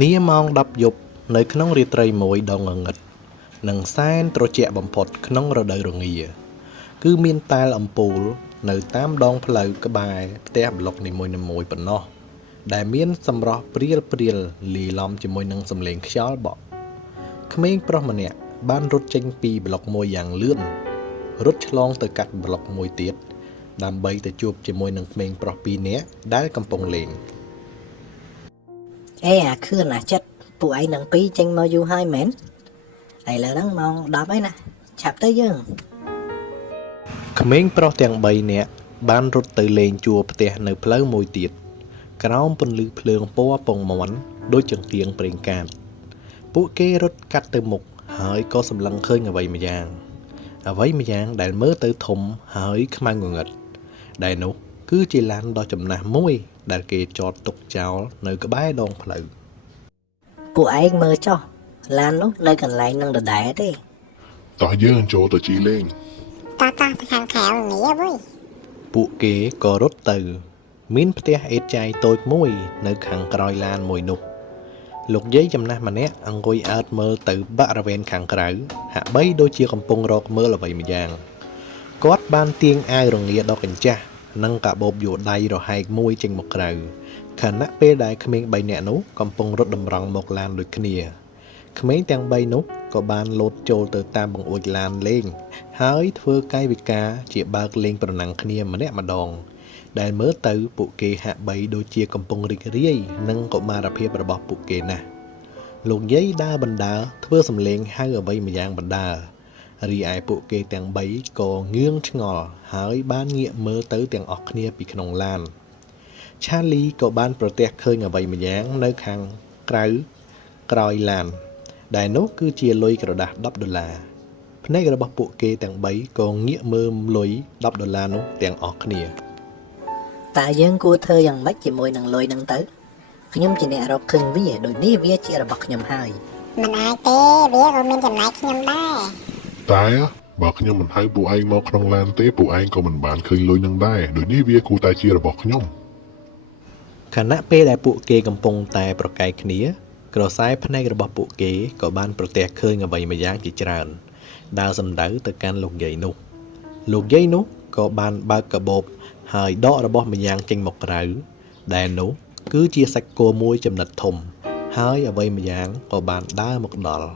នាម៉ោង10យប់នៅក្នុងរាត្រីមួយដ៏ងងឹតនិងសែនត្រជាក់បំផុតក្នុងរដូវរងាគឺមានតែលអំពូលនៅតាមដងផ្លូវក្បែរផ្ទះប្លុកនីមួយៗប៉ុណ្ណោះដែលមានសម្រស់ព្រាលលាយឡំជាមួយនឹងសំឡេងខ្យល់បក់ក្មេងប្រុសម្នាក់បានរត់ចេញពីប្លុកមួយយ៉ាងលឿនរត់ឆ្លងទៅកាត់ប្លុកមួយទៀតដើម្បីទៅជួបជាមួយនឹងក្មេងប្រុសពីរនាក់ដែលកំពុងលេងអាខឿនអាចិត្តពួកឯងនឹងពីរចេញមកយូរហើយមែនឥឡូវហ្នឹងម៉ោង10ហើយណាឆាប់ទៅយើងក្មេងប្រុសទាំង3នាក់បានរត់ទៅលេងជួរផ្ទះនៅផ្លូវមួយទៀតក្រោមពន្លឺភ្លើងពណ៌ពងមាន់ដូចចង្កៀងប្រេងកាតពួកគេរត់កាត់ទៅមុខហើយក៏សម្លឹងឃើញអ្វីម្យ៉ាងដែលមើលទៅធំហើយខ្មៅងងឹតដែលនោះគឺជាឡានដ៏ចំណាស់មួយដែលគេចតទុកចោលនៅក្បែរដងផ្លូវពួកឯងមើលចុះឡាននោះនៅកន្លែងនឹងដដែលទេតោះយើងចូលទៅជីលេងតោះទៅខាងក្រៅនេះអើយពួកគេក៏រត់ទៅមានផ្ទះអេតចាយតូចមួយនៅខាងក្រោយឡានមួយនោះលោកយាយចំណាស់ម្នាក់អង្គុយអើតមើលទៅបរិវេណខាងក្រៅហាក់បីដូចជាកំពុងរកមើលអ្វីម្យ៉ាងគាត់បានទាញអាវរងាដ៏កញ្ចាស់និងកាបូបយួរដៃរហែកមួយចេញមកក្រៅខណៈពេលដែលក្មេង3នាក់នោះកំពុងរត់តម្រង់មកឡានដូចគ្នាក្មេងទាំង3នោះក៏បានលោតចូលទៅតាមបង្អួចឡានលេងហើយធ្វើកាយវិការជាបើកលេងប្រណាំងគ្នាម្នាក់ម្ដងដែលមើលទៅពួកគេហាក់បីដូចជាកំពុងរីករាយនឹងកុមារភាពរបស់ពួកគេណាស់លោកយាយដើរបណ្ដើរធ្វើសំឡេងហៅអ្វីម្យ៉ាងបណ្ដើររីឯពួកគេទាំង3ក៏ងឿងឆ្ងល់ហើយបានងាកមើលទៅទាំងអស់គ្នាពីក្នុងឡានឆាលីក៏បានប្រទះឃើញអ្វីម្យ៉ាងនៅខាងក្រៅក្រោយឡានដែលនោះគឺជាលុយក្រដាស់$10ភ្នែករបស់ពួកគេទាំង3ក៏ងាកមើលលុយ$10នោះទាំងអស់គ្នាតើយើងគួរធ្វើយ៉ាងម៉េចជាមួយនឹងលុយហ្នឹងទៅខ្ញុំជាអ្នករកឃើញវាដូចនេះវាជារបស់ខ្ញុំហើយមិនអាចទេវាក៏មានចំណែកខ្ញុំដែរតែបើខ្ញុំមិនហៅពួកឯងមកក្នុងឡានទេពួកឯងក៏មិនបានឃើញលុយនឹងដែរដូចនេះវាគួរតែជារបស់ខ្ញុំខណៈពេលដែលពួកគេកំពុងតែប្រកែកគ្នាក្រសែភ្នែករបស់ពួកគេក៏បានប្រទះឃើញអ្វីម្យ៉ាងជាច្រើនដើរសម្ដៅទៅកាន់លោកយាយនោះក៏បានបើកកាបូបហើយដករបស់ម្យ៉ាងចេញមកក្រៅដែលនោះគឺជាសាច់គោមួយចំណិតធំហើយអ្វីម្យ៉ាងក៏បានដើរមកដល់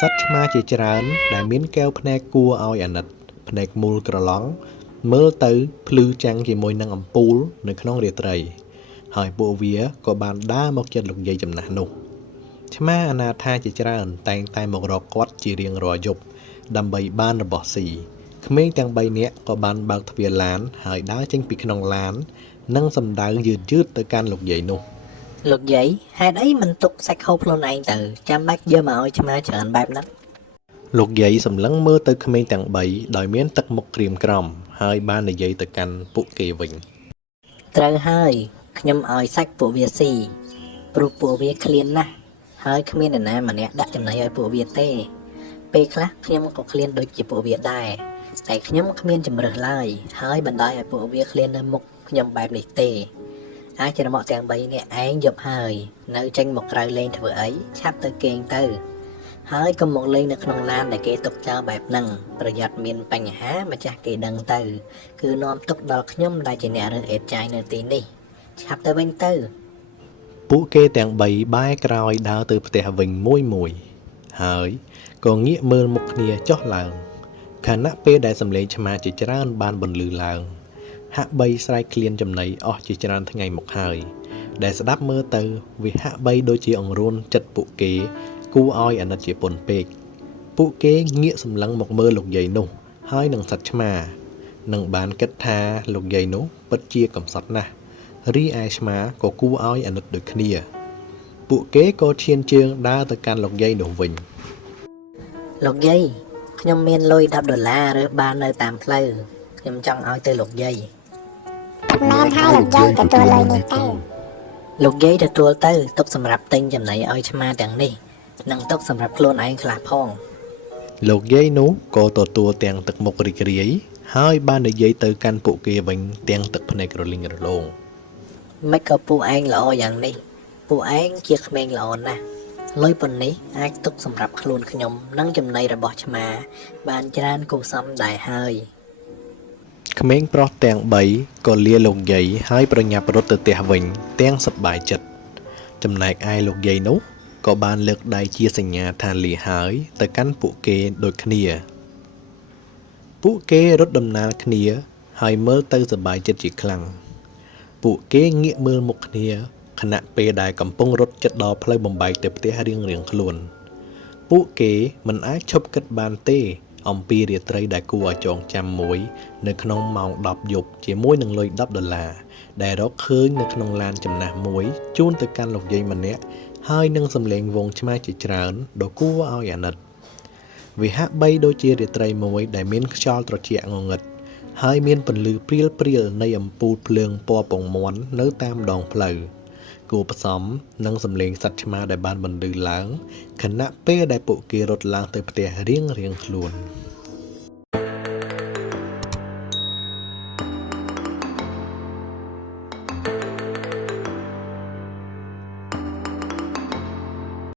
សត្វឆ្មាជាច្រើនដែលមានកែវភ្នែកគួរឲ្យអាណិតភ្នែកមូលក្រឡង់មើលទៅភ្លឺចាំងជាមួយនឹងអំពូលនៅក្នុងរាត្រីហើយពួកវាក៏បានដើរមកជិតលោកយាយចំណាស់នោះឆ្មាអនាថាជាច្រើនតែងតែមករកគាត់ជារៀងរាល់យប់ដើម្បីបានរបស់ស៊ីក្មេងទាំង3នាក់ក៏បានបើកទ្វារឡានហើយដើរចេញពីក្នុងឡាននិងសម្ដៅយឺតទៅកាន់លោកយាយនោះលោកយាយហេតុអីមិនទុកសាច់ខោខ្លួនឯងទៅចាំបាច់យកមកឲ្យឆ្មាច្រើនបែបហ្នឹងលោកយាយសម្លឹងមើលទៅក្មេងទាំង3ដោយមានទឹកមុខក្រៀមក្រំហើយបាននិយាយទៅកាន់ពួកគេវិញត្រូវហើយខ្ញុំឲ្យសាច់ពួកវាស៊ីព្រោះពួកវាឃ្លានណាស់ហើយគ្មានអ្នកណាម្នាក់ដាក់ចំណីឲ្យពួកវាទេពេលខ្លះខ្ញុំក៏ឃ្លានដូចជាពួកវាដែរតែខ្ញុំគ្មានជំរើសឡើយហើយបណ្ដោយឲ្យពួកវាឃ្លាននៅមុខខ្ញុំបែបនេះទេអាចច្រមុះទាំង3នាក់ឯងយប់ហើយនៅចេញមកក្រៅលេងធ្វើអីឆាប់ទៅគេងទៅហើយកុំមកលេងនៅក្នុងឡានដែលគេទុកចោលបែបហ្នឹងប្រយ័ត្នមានបញ្ហាម្ចាស់គេដឹងទៅគឺនាំទុកដល់ខ្ញុំដែលជាអ្នករើសអេតចាយនៅទីនេះឆាប់ទៅវិញទៅពួកគេទាំង3បែរក្រោយដើរទៅផ្ទះវិញមួយហើយក៏ងាកមើលមុខគ្នាចុះឡើងខណៈពេលដែលសម្លេងឆ្មាជាច្រើនបានបន្លឺឡើងហាក់បីស្រែកឃ្លានចំណីអស់ជាច្រើនថ្ងៃមកហើយដែលស្ដាប់មើលទៅវាហាក់បីដូចជាអង្រួនចិត្តពួកគេគួរឲ្យអាណិតជាពន់ពេកពួកគេងាកសម្លឹងមកមើលលោកយាយនោះហើយនឹងសត្វឆ្មានឹងបានគិតថាលោកយាយនោះពិតជាកំសត់ណាស់រីឯឆ្មាក៏គួរឲ្យអាណិតដូចគ្នាពួកគេក៏ឈានជើងដើរទៅកាន់លោកយាយនោះវិញលោកយាយខ្ញុំមានលុយ$10រើសបាននៅតាមផ្លូវខ្ញុំចង់ឲ្យទៅលោកយាយមែនហើយលោកយាយទទួលលុយនេះទៅលោកយាយទទួលទៅទុកសម្រាប់ទិញចំណីឲ្យឆ្មាទាំងនេះនិងទុកសម្រាប់ខ្លួនឯងខ្លះផងលោកយាយនោះក៏ទទួលទាំងទឹកមុខរីករាយហើយបាននិយាយទៅកាន់ពួកគេវិញទាំងទឹកភ្នែករលីងរលោង មិនក៏ពួកឯងល្អយ៉ាងនេះព ពួកឯងជាក្មេងល្អណាស់លុយប៉ុណ្នេះអាចទុកសម្រាប់ខ្លួនខ្ញុំនិងចំណីរបស់ឆ្មាបានច្រើនគួរសមដែរហើយ ក្មេងប្រុសទាំង3ក៏លាលោកយាយហើយប្រញាប់រត់ទៅផ្ទះវិញទាំងសប្បាយចិត្តចំណែកឯលោកយាយនោះក៏បានលើកដៃជាសញ្ញាថាលាហើយទៅកាន់ពួកគេដូចគ្នាពួកគេរត់ដំណើរគ្នាហើយមើលទៅសប្បាយចិត្តជាខ្លាំងពួកគេងាកមើលមុខគ្នាខណៈពេលដែលកំពុងរត់ចិត្តដល់ផ្លូវបំបែកទៅផ្ទះរៀងៗខ្លួនពួកគេមិនអាចឈប់គិតបានទេអំពីរាត្រីដែលគួរឲ្យចងចាំមួយនៅក្នុងម៉ោង 10 យប់ជាមួយនឹងលុយ$10ដែលរកឃើញនៅក្នុងឡានចំណាស់មួយជូនទៅកាន់លោកយាយម្នាក់ហើយនឹងសំឡេងវងឆ្មាជាច្រើនដ៏គួរឲ្យអាណិតវាហាក់បីដូចជារាត្រីមួយដែលមានខ្យល់ត្រជាក់ងងឹតហើយមានពន្លឺព្រាលៗនៃអំពូលភ្លើងពណ៌ពងមាន់នៅតាមដងផ្លូវគួរផ្សំនឹងសំឡេងសត្វឆ្មាដែលបានបន្លឺឡើងខណៈពេលដែលពួកគេរត់ឡើងទៅផ្ទះរៀងៗខ្លួន